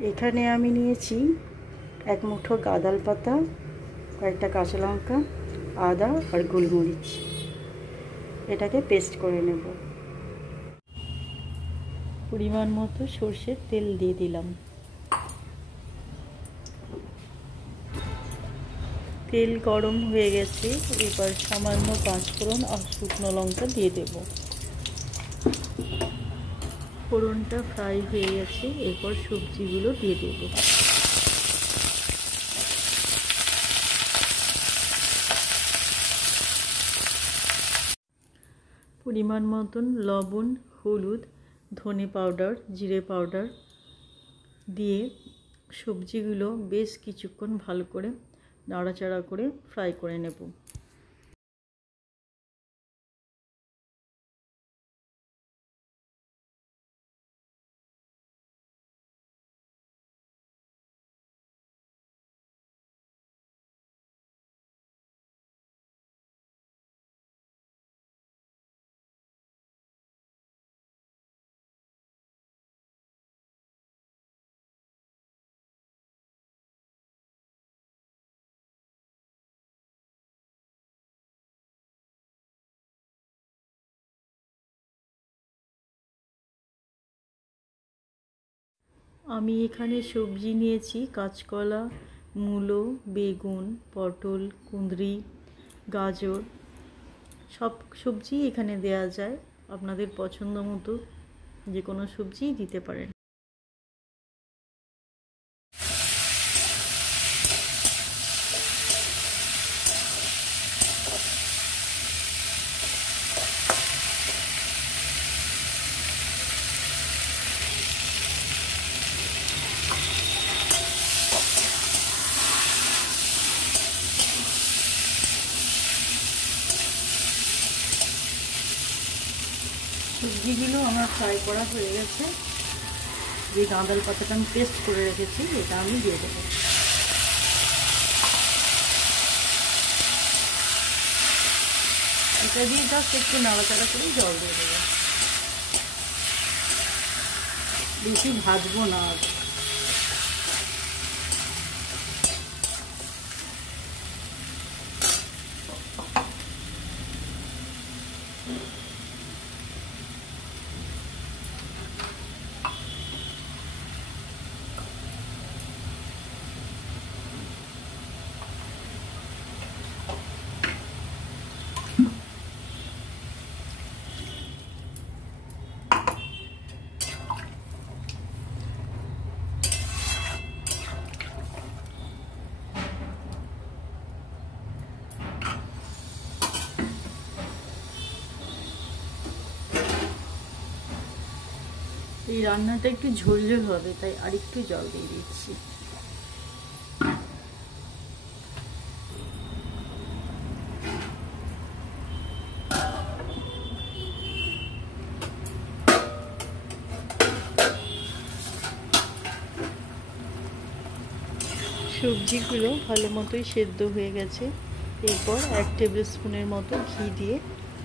এখানে আমি নিয়েছি এক মুঠো গাঁদাল পাতা, কয়েকটা কাঁচা লঙ্কা, আদা আর গোলমরিচ। এটাকে পেস্ট করে নেব। পরিমাণ মতো সর্ষের তেল দিয়ে দিলাম। তেল গরম হয়ে গেছে, এবার সামান্য পাঁচফোড়ন আর শুকনো লঙ্কা দিয়ে দেব। ফোড়নটা ফ্রাই হয়ে গেছে, এরপর সবজিগুলো দিয়ে দেব। পরিমাণ মতন লবণ, হলুদ, ধনে পাউডার, জিরে পাউডার দিয়ে সবজিগুলো বেশ কিছুক্ষণ ভালো করে নাড়াচাড়া করে ফ্রাই করে নেব। আমি এখানে সবজি নিয়েছি কাঁচকলা, মূলো, বেগুন, পটল, কুঁদরি, গাজর। সব সবজি এখানে দেয়া যায়, আপনাদের পছন্দ মতো যে কোনো সবজিই দিতে পারেন। সবজিগুলো আমার ফ্রাই করা হয়ে গেছে। যে গাঁদাল পাতাটা আমি পেস্ট করে রেখেছি এটা আমি দিয়ে দেবো। এটা দিয়ে জাস্ট একটু নাড়াচাড়া করে জল দিয়ে দেবো, বেশি ভাজবো না। এই রান্নাটা একটু ঝোল ঝোল হবে, তাই আরেকটু জল দিয়ে দিচ্ছি। সবজিগুলো ভালো মতোই সেদ্ধ হয়ে গেছে, এরপর 1 টেবিল স্পুনের মতো ঘি দিয়ে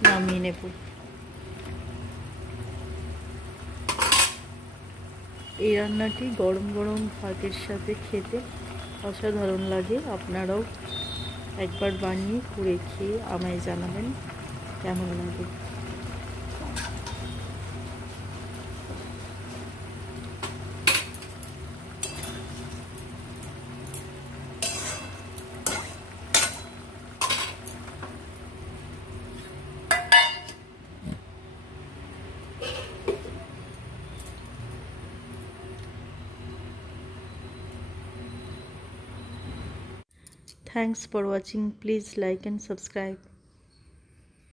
নামিয়ে নেব। এই রান্নাটি গরম গরম ভাতের সাথে খেতে অসাধারণ লাগে। আপনারাও একবার বানিয়ে করে খেয়ে আমায় জানাবেন কেমন লাগে। Thanks for watching. Please like and subscribe.